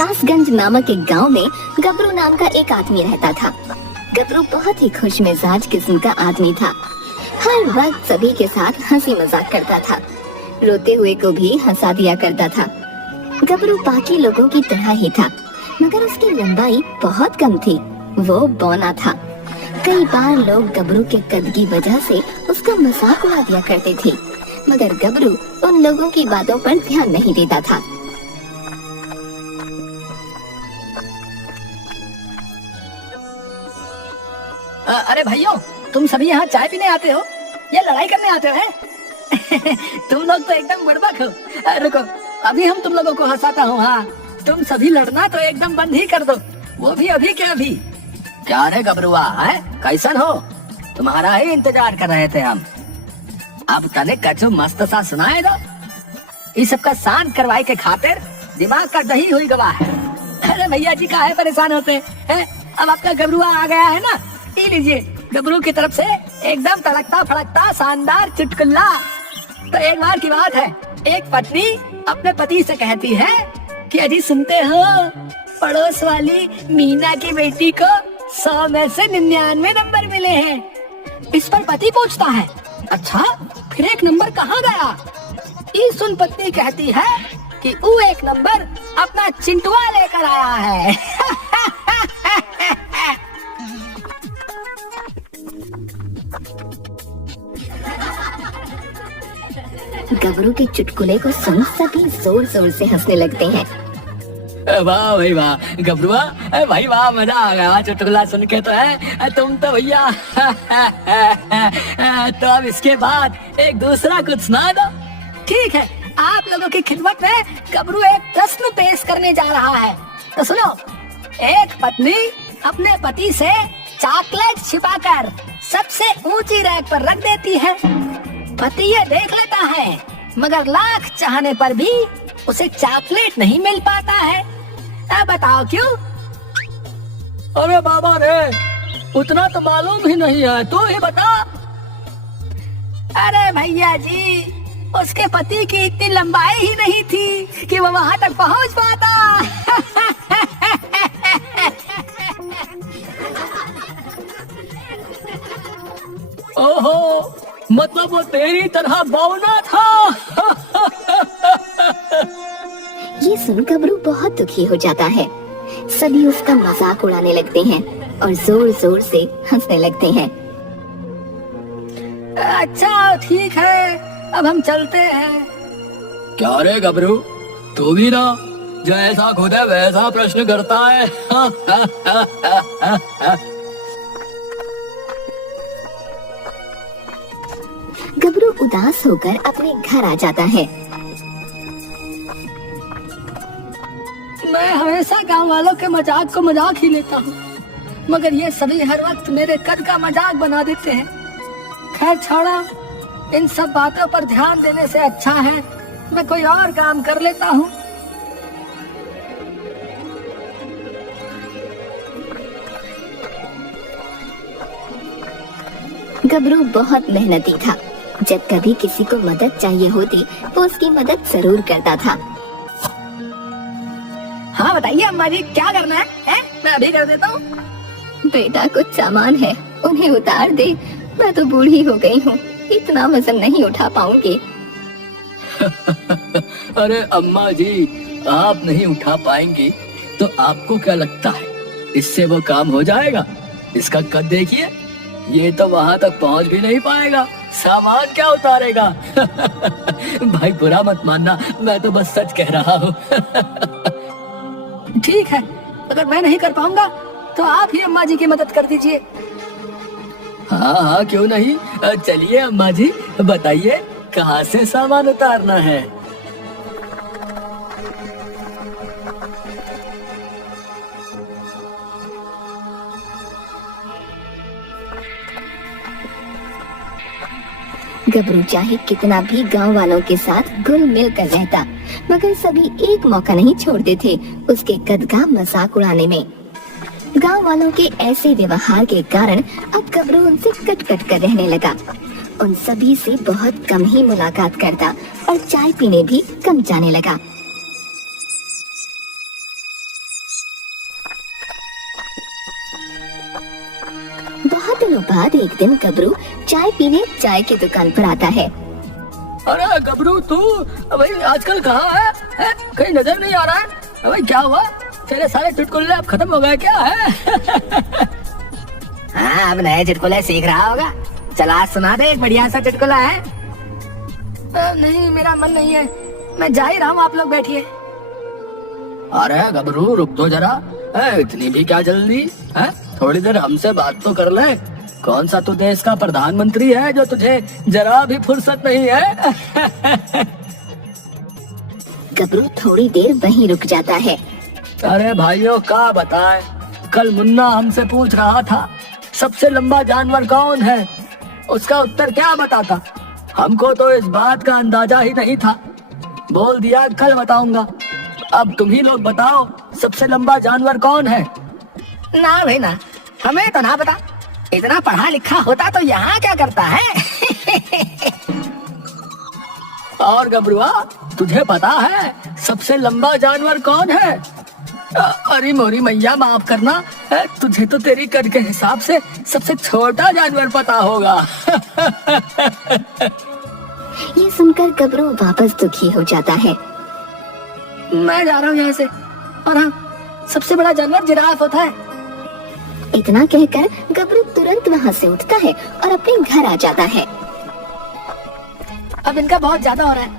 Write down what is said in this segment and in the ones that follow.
कासगंज नामक एक गांव में गबरू नाम का एक आदमी रहता था। गबरू बहुत ही खुश मिजाज किस्म का आदमी था। हर वक्त सभी के साथ हंसी मजाक करता था, रोते हुए को भी हंसा दिया करता था। गबरू बाकी लोगों की तरह ही था, मगर उसकी लंबाई बहुत कम थी। वो बौना था। कई बार लोग गबरू के कद की वजह से उसका मजाक उड़ा दिया करते थे, मगर गबरू उन लोगों की बातों पर ध्यान नहीं देता था। अरे भाइयों, तुम सभी यहाँ चाय पीने आते हो या लड़ाई करने आते हो हैं? तुम लोग तो एकदम बड़बक हो। रुको, अभी हम तुम लोगों को हंसाता हूँ। हाँ, तुम सभी लड़ना तो एकदम बंद ही कर दो, वो भी अभी के अभी। क्या रे गबरुआ, है कैसन हो? तुम्हारा ही इंतजार कर रहे थे हम। अब तने कछु मस्त सा सुनाए दो। इस सब का शांत करवाई के खातिर दिमाग का दही हुई गवाह है। अरे भैया जी, काहे परेशान होते हैं? अब आपका गबरुआ आ गया है ना, पी लीजिए गबरू की तरफ से एकदम तड़कता फड़कता शानदार चुटकुला। तो एक बार की बात है, एक पत्नी अपने पति से कहती है कि अजी सुनते हो, पड़ोस वाली मीना की बेटी को 100 में से 99 नंबर मिले हैं। इस पर पति पूछता है, अच्छा फिर एक नंबर कहाँ गया? ये सुन पत्नी कहती है कि वो एक नंबर अपना चिंटुआ लेकर आया है। गबरू के चुटकुले को सुन सभी जोर जोर से हंसने लगते हैं। वाह भाई वाह गबरुआ, भाई वाह, मजा आ गया चुटकुला सुन के। तो है तुम तो भैया। तो अब इसके बाद एक दूसरा कुछ सुना दो। ठीक है, आप लोगों की खिदमत में गबरू एक प्रश्न पेश करने जा रहा है, तो सुनो। एक पत्नी अपने पति से चॉकलेट छिपाकर सबसे ऊंची रैक पर रख देती है। पति ये देख लेता है, मगर लाख चाहने पर भी उसे चॉकलेट नहीं मिल पाता है। अब बताओ क्यों? अरे बाबा रे, उतना तो मालूम ही नहीं है, तू ही बता। अरे भैया जी, उसके पति की इतनी लंबाई ही नहीं थी कि वो वहां तक पहुंच पाता। ओहो, मतलब वो तेरी तरह बौना था। ये सुन गबरू बहुत दुखी हो जाता है। सभी उसका मजाक उड़ाने लगते हैं और जोर जोर से हंसने लगते हैं। अच्छा ठीक है, अब हम चलते हैं। क्या रे गबरू, तू भी ना जैसा खुद है वैसा प्रश्न करता है। गबरू उदास होकर अपने घर आ जाता है। मैं हमेशा गांव वालों के मजाक को मजाक ही लेता हूँ, मगर ये सभी हर वक्त मेरे कद का मजाक बना देते हैं। खैर छोड़ो, इन सब बातों पर ध्यान देने से अच्छा है मैं कोई और काम कर लेता हूँ। गबरू बहुत मेहनती था। जब कभी किसी को मदद चाहिए होती तो उसकी मदद जरूर करता था। हाँ बताइए अम्मा जी, क्या करना है? मैं अभी कर देता हूँ। बेटा कुछ सामान है, उन्हें उतार दे। मैं तो बूढ़ी हो गई हूँ, इतना वजन नहीं उठा पाऊंगी। अरे अम्मा जी, आप नहीं उठा पाएंगी तो आपको क्या लगता है इससे वो काम हो जाएगा? इसका कद देखिए, ये तो वहां तक पहुंच भी नहीं पाएगा, सामान क्या उतारेगा? भाई बुरा मत मानना, मैं तो बस सच कह रहा हूँ। ठीक है, अगर मैं नहीं कर पाऊंगा तो आप ही अम्मा जी की मदद कर दीजिए। हाँ हाँ, क्यों नहीं। चलिए अम्मा जी, बताइए कहाँ से सामान उतारना है? गबरू चाहे कितना भी गांव वालों के साथ घुल मिल कर रहता, मगर सभी एक मौका नहीं छोड़ते थे उसके कद का मजाक उड़ाने में। गांव वालों के ऐसे व्यवहार के कारण अब गबरू उनसे कट कट कर रहने लगा। उन सभी से बहुत कम ही मुलाकात करता और चाय पीने भी कम जाने लगा। बहुत दिनों बाद एक दिन गबरू चाय पीने चाय की दुकान पर आता है। अरे गबरू तू भाई आजकल कहाँ है? कहीं नजर नहीं आ रहा है भाई, क्या हुआ? तेरे सारे चुटकुले अब खत्म हो गए क्या है? हाँ, अब नए चुटकुले सीख रहा होगा। चला सुना दे, एक बढ़िया सा चुटकुला है। नहीं, मेरा मन नहीं है, मैं जा ही रहा हूँ, आप लोग बैठिए। अरे गबरू रुक तो जरा, इतनी भी क्या जल्दी है? थोड़ी देर हमसे बात तो कर ले। कौन सा तू देश का प्रधानमंत्री है जो तुझे जरा भी फुर्सत नहीं है? गबरू थोड़ी देर वहीं रुक जाता है। अरे भाइयों क्या बताएं, कल मुन्ना हमसे पूछ रहा था सबसे लंबा जानवर कौन है। उसका उत्तर क्या बताता? हमको तो इस बात का अंदाजा ही नहीं था। बोल दिया कल बताऊंगा। अब तुम ही लोग बताओ सबसे लंबा जानवर कौन है? ना भाई ना, हमें तो ना पता। इतना पढ़ा लिखा होता तो यहाँ क्या करता है? और गबरुआ तुझे पता है सबसे लंबा जानवर कौन है? अरे मोरी मैया माफ करना, तुझे तो तेरी कद के हिसाब से सबसे छोटा जानवर पता होगा। ये सुनकर गबरू वापस दुखी हो जाता है। मैं जा रहा हूँ यहाँ से। और हाँ, सबसे बड़ा जानवर जिराफ होता है। इतना कहकर गबरू तुरंत वहाँ से उठता है और अपने घर आ जाता है। अब इनका बहुत ज्यादा हो रहा है।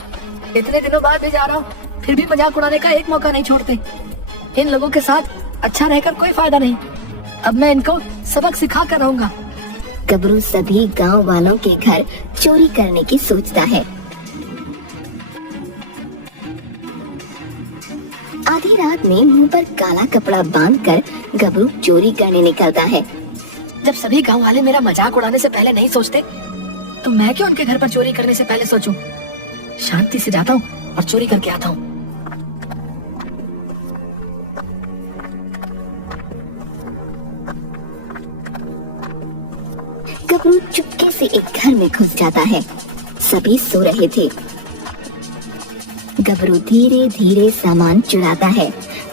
इतने दिनों बाद भी जा रहा हूँ, फिर भी मजाक उड़ाने का एक मौका नहीं छोड़ते। इन लोगों के साथ अच्छा रहकर कोई फायदा नहीं। अब मैं इनको सबक सिखा कर रहूंगा। गबरू सभी गांव वालों के घर चोरी करने की सोचता है। आधी रात में मुंह पर काला कपड़ा बांधकर गबरू चोरी करने निकलता है। जब सभी गांव वाले मेरा मजाक उड़ाने से पहले नहीं सोचते, तो मैं क्यों उनके घर पर चोरी करने से पहले सोचूं? शांति से जाता हूँ और चोरी करके आता हूँ। गबरू चुपके से एक घर में घुस जाता है। सभी सो रहे थे। गबरू धीरे धीरे सामान चुराता है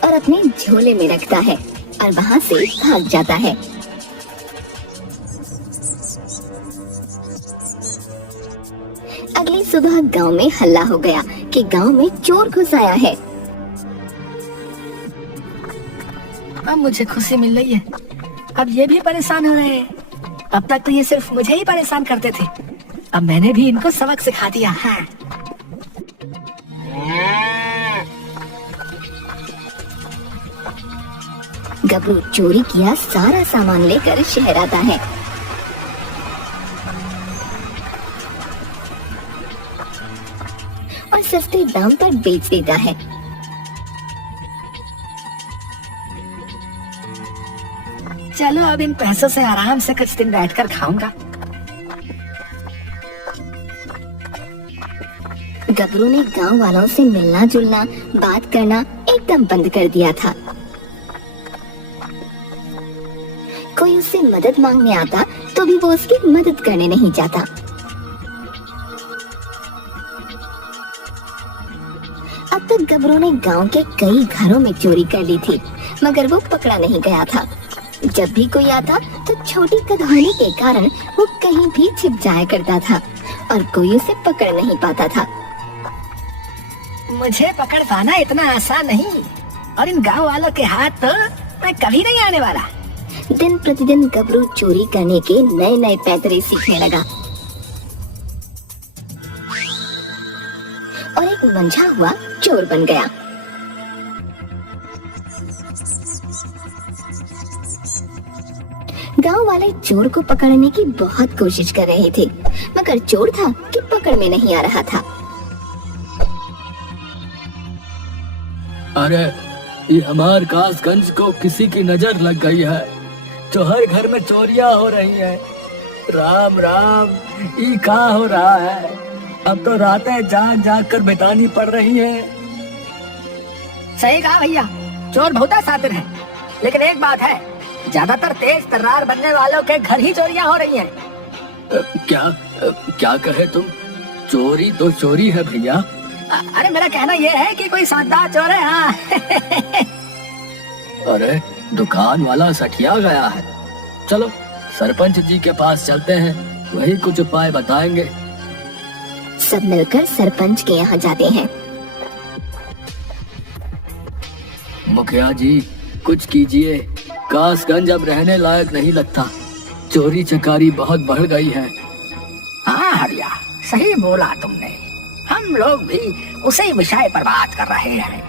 और अपने झोले में रखता है और वहाँ से भाग जाता है। अगली सुबह गांव में हल्ला हो गया कि गांव में चोर घुस आया है। अब मुझे खुशी मिल रही है, अब ये भी परेशान हो रहे हैं। अब तक तो ये सिर्फ मुझे ही परेशान करते थे, अब मैंने भी इनको सबक सिखा दिया है। गबरू चोरी किया सारा सामान लेकर शहर आता है। और सस्ते दाम पर बेच देता है। चलो अब इन पैसों से आराम से कुछ दिन बैठकर खाऊंगा। गबरू ने गांव वालों से मिलना जुलना, बात करना एकदम बंद कर दिया था। कोई उससे मदद मांगने आता तो भी वो उसकी मदद करने नहीं जाता। अब तक गबरू ने गांव के कई घरों में चोरी कर ली थी, मगर वो पकड़ा नहीं गया था। जब भी कोई आता तो छोटी कद होने के कारण वो कहीं भी छिप जाया करता था और कोई उसे पकड़ नहीं पाता था। मुझे पकड़ पाना इतना आसान नहीं, और इन गांव वालों के हाथ तो मैं कभी नहीं आने वाला। दिन प्रतिदिन गबरू चोरी करने के नए नए पैतरे सीखने लगा और एक मंझा हुआ चोर बन गया। गांव वाले चोर को पकड़ने की बहुत कोशिश कर रहे थे, मगर चोर था कि पकड़ में नहीं आ रहा था। अरे ये हमार कासगंज को किसी की नजर लग गई है, जो हर घर में चोरियां हो रही हैं। राम राम, ये क्या हो रहा है? अब तो रातें जाग जाग कर बितानी पड़ रही हैं। सही कहा भैया, चोर बहुत शातिर है, लेकिन एक बात है, ज्यादातर तेज तर्रार बनने वालों के घर ही चोरियां हो रही हैं। क्या कहे तुम? चोरी तो चोरी है भैया। अरे मेरा कहना यह है कि कोई शानदार चोर है। हाँ। अरे दुकान वाला सठिया गया है, चलो सरपंच जी के पास चलते हैं, वही कुछ उपाय बताएंगे। सब मिलकर सरपंच के यहाँ जाते हैं। मुखिया जी कुछ कीजिए, कासगंज अब रहने लायक नहीं लगता, चोरी चकारी बहुत बढ़ गई है। हाँ हरिया, सही बोला तुमने। हम लोग भी उसी विषय पर बात कर रहे हैं।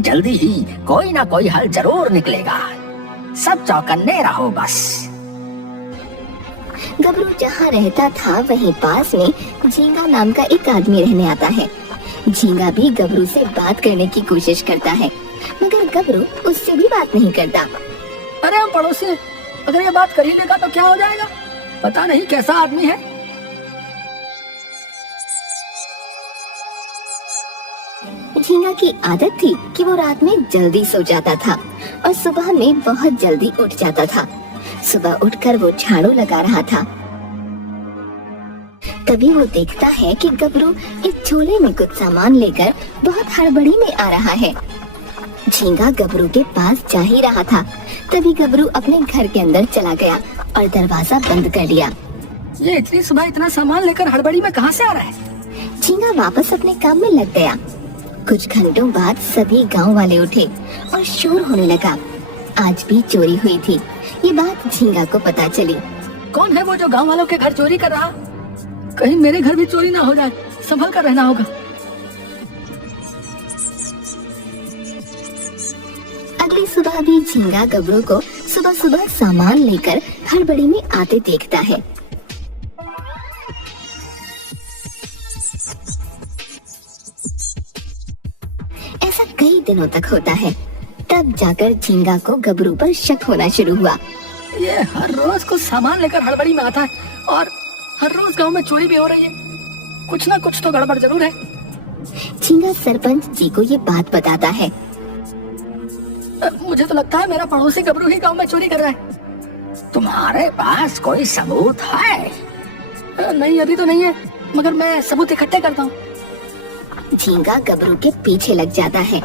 जल्दी ही कोई ना कोई हल जरूर निकलेगा। सब चौकन्ने रहो बस। गबरू जहाँ रहता था वहीं पास में झींगा नाम का एक आदमी रहने आता है। झींगा भी गबरू से बात करने की कोशिश करता है, मगर गबरू उससे भी बात नहीं करता। अरे हम पड़ोसी, अगर ये बात कर ही लेगा तो क्या हो जाएगा, पता नहीं कैसा आदमी है। झींगा की आदत थी कि वो रात में जल्दी सो जाता था और सुबह में बहुत जल्दी उठ जाता था। सुबह उठकर वो झाड़ू लगा रहा था, तभी वो देखता है कि गबरू एक झोले में कुछ सामान लेकर बहुत हड़बड़ी में आ रहा है। झींगा गबरू के पास जा ही रहा था, तभी गबरू अपने घर के अंदर चला गया और दरवाजा बंद कर लिया। ये इतनी सुबह इतना सामान लेकर हड़बड़ी में कहाँ से आ रहा है? झींगा वापस अपने काम में लग गया। कुछ घंटों बाद सभी गांव वाले उठे और शोर होने लगा। आज भी चोरी हुई थी, ये बात झींगा को पता चली। कौन है वो जो गांव वालों के घर चोरी कर रहा? कहीं मेरे घर भी चोरी ना हो जाए, संभल कर रहना होगा। अगली सुबह भी झींगा गबरू को सुबह सुबह सामान लेकर हड़बड़ी में आते देखता है। ऐसा कई दिनों तक होता है, तब जाकर झींगा को गबरू पर शक होना शुरू हुआ। ये हर रोज कुछ सामान लेकर हड़बड़ी में आता है और हर रोज गांव में चोरी भी हो रही है, कुछ ना कुछ तो गड़बड़ जरूर है। झींगा सरपंच जी को ये बात बताता है। मुझे तो लगता है मेरा पड़ोसी गबरू ही गांव में चोरी कर रहा है। तुम्हारे पास कोई सबूत है? नहीं, अभी तो नहीं है, मगर मैं सबूत इकट्ठे करता हूँ। झींगा गबरू के पीछे लग जाता है।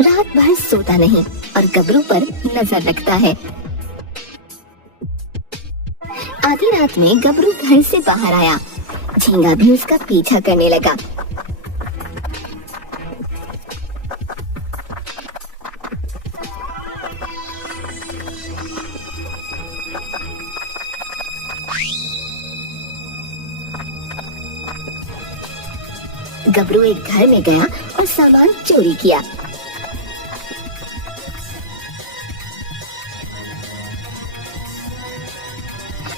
रात भर सोता नहीं और गबरू पर नजर रखता है। आधी रात में गबरू घर से बाहर आया। झींगा भी उसका पीछा करने लगा। गबरू एक घर में गया और सामान चोरी किया।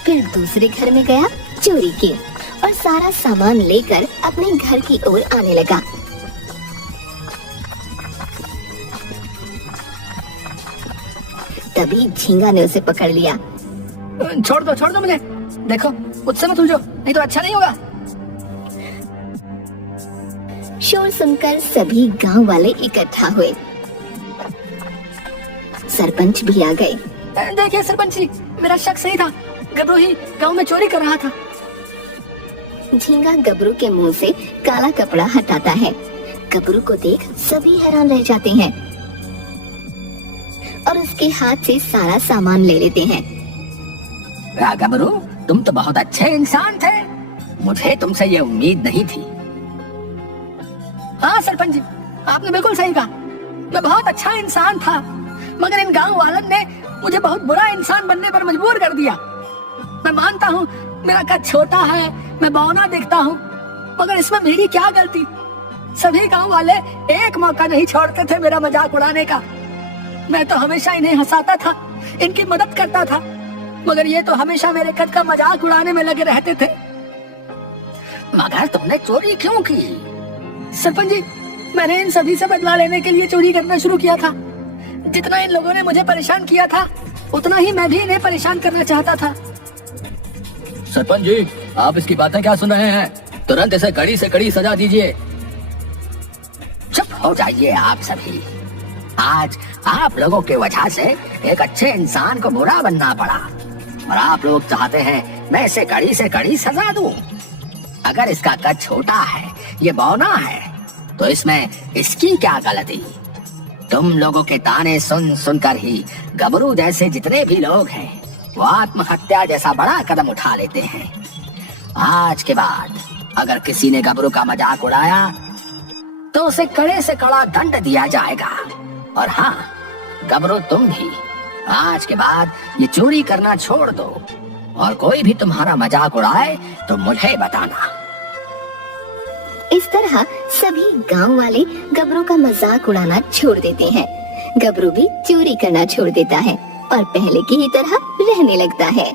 फिर दूसरे घर में गया, चोरी की और सारा सामान लेकर अपने घर की ओर आने लगा। तभी झींगा ने उसे पकड़ लिया। छोड़ दो मुझे। देखो मुझसे मत उलझो, नहीं तो अच्छा नहीं होगा। शोर सुनकर सभी गांव वाले इकट्ठा हुए। सरपंच भी आ गए। देखिए सरपंच जी, मेरा शक सही था, गबरू ही गांव में चोरी कर रहा था। झींगा गबरू के मुंह से काला कपड़ा हटाता है। गबरू को देख सभी हैरान रह जाते हैं और उसके हाथ से सारा सामान ले लेते हैं। गबरू, तुम तो बहुत अच्छे इंसान थे, मुझे तुमसे ये उम्मीद नहीं थी। हाँ सरपंच जी, आपने बिल्कुल सही कहा, मैं बहुत अच्छा इंसान था, मगर इन गांव वालों ने मुझे बहुत बुरा इंसान बनने पर मजबूर कर दिया। मैं मानता हूँ मेरा कद छोटा है, मैं बौना दिखता हूँ, मगर इसमें मेरी क्या गलती? सभी गांव वाले एक मौका नहीं छोड़ते थे मेरा मजाक उड़ाने का। मैं तो हमेशा इन्हें हंसाता था, इनकी मदद करता था, मगर ये तो हमेशा मेरे कद का मजाक उड़ाने में लगे रहते थे। मगर तुमने चोरी क्यों की? सरपंच जी, मैंने इन सभी से बदला लेने के लिए चोरी करना शुरू किया था। जितना इन लोगों ने मुझे परेशान किया था, उतना ही मैं भी इन्हें परेशान करना चाहता था। सरपंच जी, आप इसकी बातें क्या सुन रहे हैं? तुरंत इसे कड़ी से कड़ी सजा दीजिए। चुप हो जाइए आप सभी। आज आप लोगों की वजह से एक अच्छे इंसान को बुरा बनना पड़ा और आप लोग चाहते हैं मैं इसे कड़ी से कड़ी सजा दूं। अगर इसका कद छोटा है, ये बौना है, तो इसमें इसकी क्या गलती? तुम लोगों के ताने सुन सुनकर ही गबरू जैसे जितने भी लोग हैं वो आत्महत्या जैसा बड़ा कदम उठा लेते हैं। आज के बाद अगर किसी ने गबरू का मजाक उड़ाया तो उसे कड़े से कड़ा दंड दिया जाएगा। और हाँ गबरू, तुम भी आज के बाद ये चोरी करना छोड़ दो और कोई भी तुम्हारा मजाक उड़ाए तो मुझे बताना। इस तरह सभी गांव वाले गबरू का मजाक उड़ाना छोड़ देते हैं। गबरू भी चोरी करना छोड़ देता है और पहले की ही तरह रहने लगता है।